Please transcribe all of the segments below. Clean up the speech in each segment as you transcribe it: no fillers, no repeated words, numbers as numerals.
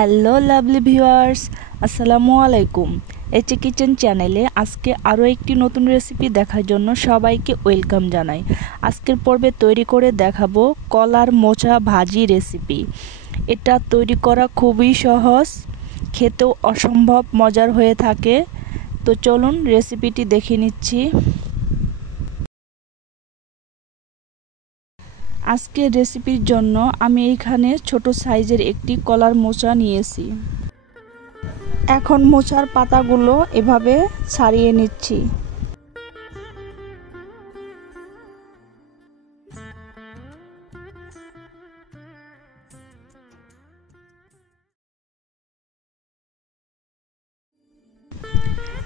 Hello lovely viewers, আসসালামু আলাইকুম। এইচে kitchen চ্যানেলে আজকে আরও একটি নতুন রেসিপি দেখার জন্য সবাইকে ওয়েলকাম জানাই। আজকের পর্বে তৈরি করে দেখাবো কলার মোচা ভাজি রেসিপি। এটা তৈরি করা খুবই সহজ, খেতেও অসম্ভব মজার হয়ে থাকে। তো চলুন রেসিপিটি দেখে নিচ্ছি। আজকের রেসিপির জন্য আমি এইখানে ছোট সাইজের একটি কলার মোচা নিয়েছি। এখন মোচার পাতাগুলো এভাবে ছাড়িয়ে নিচ্ছি।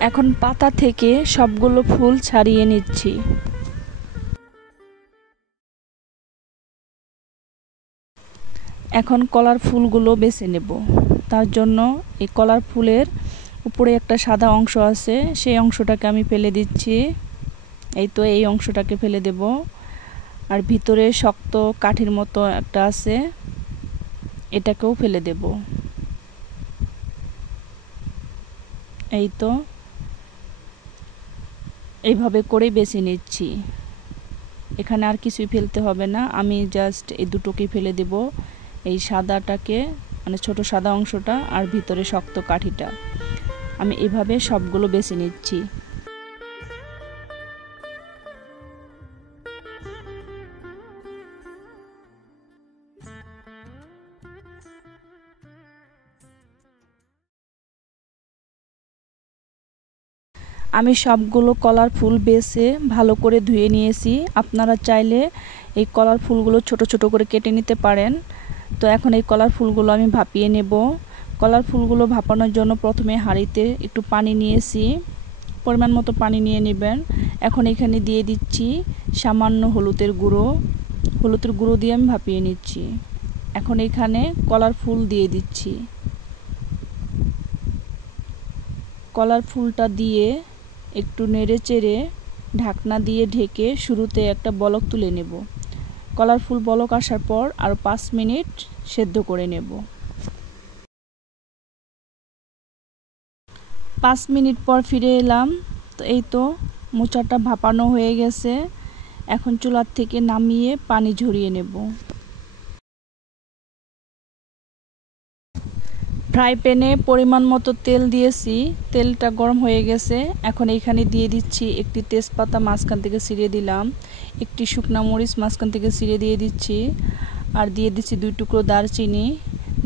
এখন পাতা থেকে সবগুলো ফুল ছাড়িয়ে নিচ্ছি। এখন কলার ফুলগুলো বেছে নেব। তার জন্য এই কলার ফুলের উপরে একটা সাদা অংশ আছে, সেই অংশটাকে আমি ফেলে দিচ্ছি। এই তো এই অংশটাকে ফেলে দেব। আর ভিতরে শক্ত কাঠির মতো একটা আছে, এটাকেও ফেলে দেব। এই তো এইভাবে করে বেছে নিচ্ছি। এখানে আর কিছুই ফেলতে হবে না, আমি জাস্ট এই দুটোকেই ফেলে দেব। এই সাদাটাকে, মানে ছোট সাদা অংশটা, আর ভিতরে শক্ত কাঠিটা, আমি এভাবে সবগুলো বেছে নিচ্ছি। আমি সবগুলো কলার ফুল বেছে ভালো করে ধুয়ে নিয়েছি। আপনারা চাইলে এই কলার ফুলগুলো ছোট ছোট করে কেটে নিতে পারেন। তো এখন এই কলার ফুলগুলো আমি ভাপিয়ে নেব। কলার ফুলগুলো ভাপানোর জন্য প্রথমে হাঁড়িতে একটু পানি নিয়েছি, পরিমাণ মতো পানি নিয়ে নেবেন। এখন এখানে দিয়ে দিচ্ছি সামান্য হলুদের গুঁড়ো দিয়ে আমি ভাপিয়ে নিচ্ছি। এখন এখানে কলার ফুল দিয়ে দিচ্ছি। কলার ফুলটা দিয়ে একটু নেড়ে চেড়ে ঢাকনা দিয়ে ঢেকে শুরুতে একটা বলক তুলে নেব। কলার ফুল বলক আসার পর আরও 5 মিনিট সেদ্ধ করে নেব। 5 মিনিট পর ফিরে এলাম। তো এই তো মোচাটা ভাপানো হয়ে গেছে। এখন চুলার থেকে নামিয়ে পানি ঝরিয়ে নেব। ফ্রাই প্যানে পরিমাণ মতো তেল দিয়েছি, তেলটা গরম হয়ে গেছে। এখন এইখানে দিয়ে দিচ্ছি একটি তেজপাতা মাঝখান থেকে ছিঁড়ে দিলাম, একটি শুকনা মরিচ মাঝখান থেকে ছিঁড়ে দিয়ে দিচ্ছি, আর দিয়ে দিচ্ছি 2 টুকরো দারচিনি,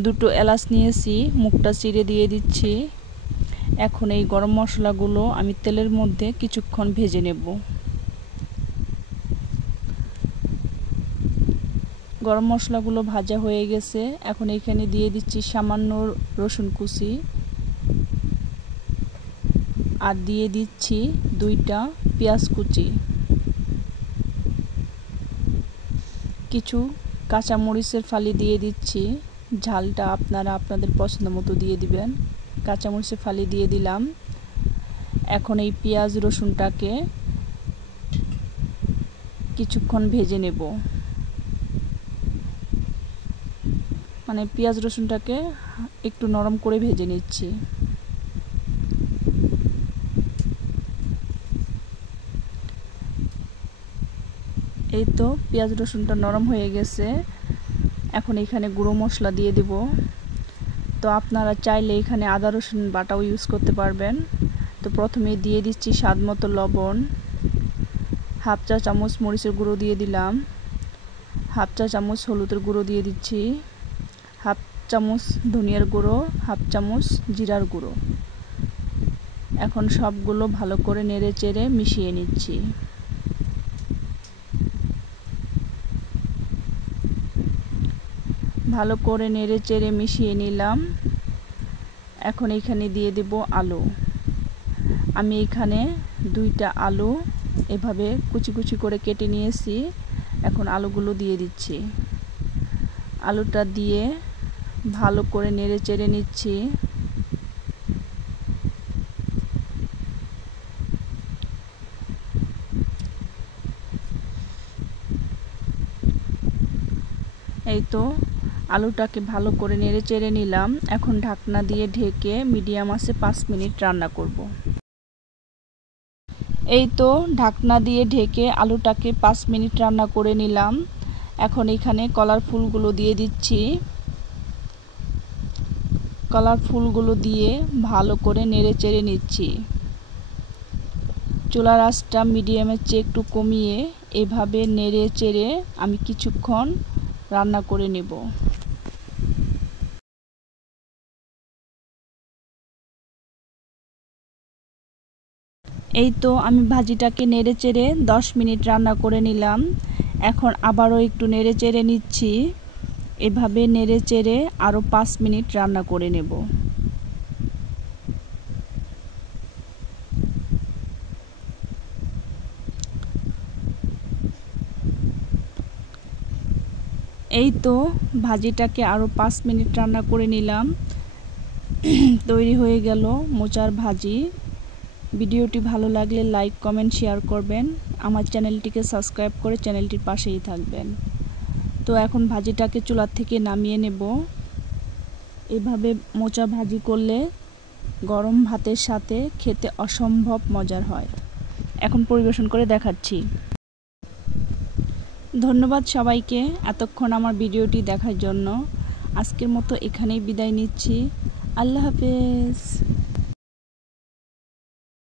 2টো এলাচ নিয়েছি, মুখটা চিড়ে দিয়ে দিচ্ছি। এখন এই গরম মশলাগুলো আমি তেলের মধ্যে কিছুক্ষণ ভেজে নেব। গরম মশলাগুলো ভাজা হয়ে গেছে। এখন এখানে দিয়ে দিচ্ছি সামান্য রসুন কুচি, আর দিয়ে দিচ্ছি 2টা পেঁয়াজ কুচি, কিছু কাঁচা মরিচের ফালি দিয়ে দিচ্ছি। ঝালটা আপনারা আপনাদের পছন্দ মতো দিয়ে দিবেন। কাঁচা মরিচের ফালি দিয়ে দিলাম। এখন এই পেঁয়াজ রসুনটাকে কিছুক্ষণ ভেজে নেব, মানে পেঁয়াজ রসুনটাকে একটু নরম করে ভেজে নিচ্ছি। এই তো পেঁয়াজ রসুনটা নরম হয়ে গেছে। এখন এখানে গুঁড়ো মশলা দিয়ে দেব। তো আপনারা চাইলে এখানে আদা রসুন বাটাও ইউজ করতে পারবেন। তো প্রথমে দিয়ে দিচ্ছি স্বাদ মতো লবণ, হাফ চা চামচ মরিচের গুঁড়ো দিয়ে দিলাম, হাফ চা চামচ হলুদের গুঁড়ো দিয়ে দিচ্ছি, হাফ চামচ ধনিয়ার গুঁড়ো, হাফ চামচ জিরার গুঁড়ো। এখন সবগুলো ভালো করে নেড়ে চেড়ে মিশিয়ে নিচ্ছি। ভালো করে নেড়ে চেড়ে মিশিয়ে নিলাম। এখন এখানে দিয়ে দেব আলু। আমি এখানে 2টা আলু এভাবে কুচি কুচি করে কেটে নিয়েছি। এখন আলুগুলো দিয়ে দিচ্ছি। আলুটা দিয়ে ভালো করে নেড়ে চেড়ে নিচ্ছি। এই তো আলুটাকে ভালো করে নেড়ে চেড়ে নিলাম। এখন ঢাকনা দিয়ে ঢেকে মিডিয়াম আঁচে 5 মিনিট রান্না করব। এই তো ঢাকনা দিয়ে ঢেকে আলুটাকে 5 মিনিট রান্না করে নিলাম। এখন এখানে কলার ফুলগুলো দিয়ে দিচ্ছি। কলার ফুলগুলো দিয়ে ভালো করে নেড়ে চেড়ে নিচ্ছি। চুলার আঁচটা মিডিয়ামের চেয়ে একটু কমিয়ে এভাবে নেড়ে চেড়ে আমি কিছুক্ষণ রান্না করে নেব। এই তো আমি ভাজিটাকে নেড়ে চেড়ে 10 মিনিট রান্না করে নিলাম। এখন আবারও একটু নেড়ে চেড়ে নিচ্ছি। এভাবে নেড়ে চেড়ে আরও 5 মিনিট রান্না করে নেব। এই তো ভাজিটাকে আরও 5 মিনিট রান্না করে নিলাম। তৈরি হয়ে গেল মোচার ভাজি। ভিডিওটি ভালো লাগলে লাইক, কমেন্ট, শেয়ার করবেন। আমার চ্যানেলটিকে সাবস্ক্রাইব করে চ্যানেলটির পাশেই থাকবেন। তো এখন ভাজিটাকে চুলার থেকে নামিয়ে নেব। এভাবে মোচা ভাজি করলে গরম ভাতের সাথে খেতে অসম্ভব মজার হয়। এখন পরিবেশন করে দেখাচ্ছি। ধন্যবাদ সবাইকে এতক্ষণ আমার ভিডিওটি দেখার জন্য। আজকের মতো এখানেই বিদায় নিচ্ছি। আল্লাহ হাফেজ।